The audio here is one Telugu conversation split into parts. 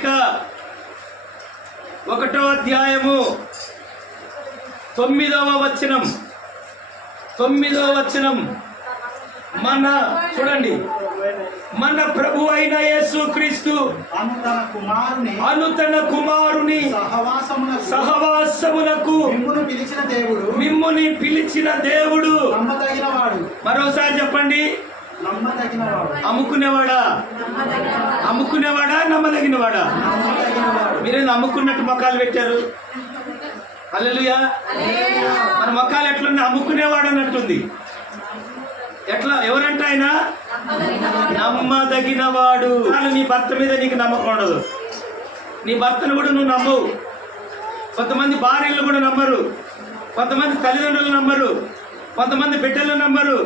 పత్రిక 1వ అధ్యాయము 9వ వచనం. చూడండి, మన ప్రభు అయిన యేసుక్రీస్తు అను తన కుమారుని సహవాసమునకు మిమ్ముని పిలిచిన దేవుడు. మరోసారి చెప్పండి, అమ్ముకునేవాడా నమ్మదగినవాడా? మీరే నమ్ముకున్నట్టు మొక్కలు పెట్టారు. హల్లెలూయా. మన మొక్కలు ఎట్లున్నా అమ్ముకునేవాడు అన్నట్టుంది. ఎట్లా? ఎవరంటే ఆయన నమ్మదగినవాడు. నీ భర్త మీద నీకు నమ్మకం ఉండదు, నీ భర్తను కూడా నువ్వు నమ్మవు. కొంతమంది భార్యలు కూడా నమ్మరు, కొంతమంది తల్లిదండ్రులు నమ్మరు, కొంతమంది బిడ్డలు నమ్మరు,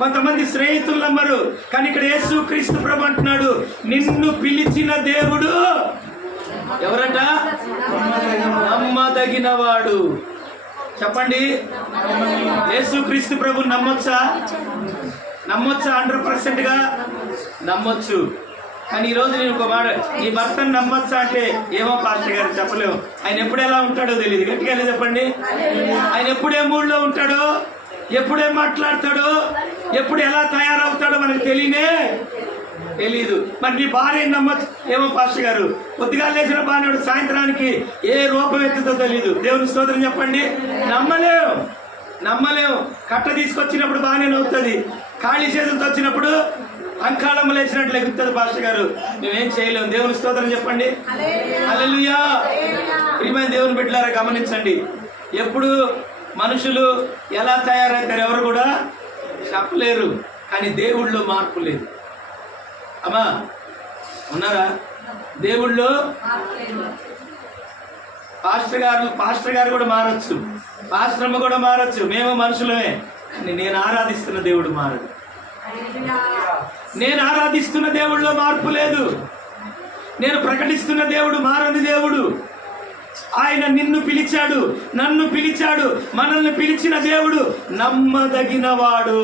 కొంతమంది స్నేహితులు నమ్మరు. కానీ ఇక్కడ యేసుక్రీస్తు ప్రభు అంటున్నాడు, నిన్ను పిలిచిన దేవుడు ఎవరట? నమ్మదగినవాడు. చెప్పండి, యేసుక్రీస్తు ప్రభు నమ్మొచ్చా? 100% గా నమ్మొచ్చు. కానీ ఈరోజు నేను ఒక మాట, నీ భర్తను నమ్మొచ్చా అంటే ఏమో పాస్టర్ గారు చెప్పలేము. ఆయన ఎప్పుడు ఎలా ఉంటాడో తెలియదు. గట్టిగా చెప్పండి, ఆయన ఎప్పుడే మూడ్లో ఉంటాడో, ఎప్పుడేం మాట్లాడతాడో, ఎప్పుడు ఎలా తయారవుతాడో మనకు తెలీదు. మరి నీ భార్యను నమ్మచ్చు ఏమో పాస్టర్ గారు, కొద్దిగా లేచిన బాణుడు సాయంత్రానికి ఏ రూపం ఎత్తుతో తెలీదు. దేవుని స్తోత్రం చెప్పండి. నమ్మలేం. కట్ట తీసుకొచ్చినప్పుడు బాగానే నవ్వుతుంది, ఖాళీ చేతులతో వచ్చినప్పుడు అంకాళం లేచినట్లు ఎగుతుంది. పాస్టర్ గారు మేమేం చేయలేము. దేవుని స్తోత్రం చెప్పండి. హల్లెలూయా. ప్రియమైన దేవుని బిడ్డలారా, గమనించండి, ఎప్పుడు మనుషులు ఎలా తయారవుతారు ఎవరు కూడా చెప్పలేరు. కానీ దేవుళ్ళో మార్పు లేదు. అమ్మా ఉన్నారా? దేవుళ్ళో పాస్టర్ గారు కూడా మారచ్చు, పాస్టర్మ్మ కూడా మారచ్చు, మేము మనుషులమే. నేను ఆరాధిస్తున్న దేవుడు మారడు. నేను ఆరాధిస్తున్న దేవుళ్ళలో మార్పు లేదు. నేను ప్రకటిస్తున్న దేవుడు మారని దేవుడు. ఆయన నిన్ను పిలిచాడు, నన్ను పిలిచాడు, మనల్ని పిలిచిన దేవుడు నమ్మదగినవాడు.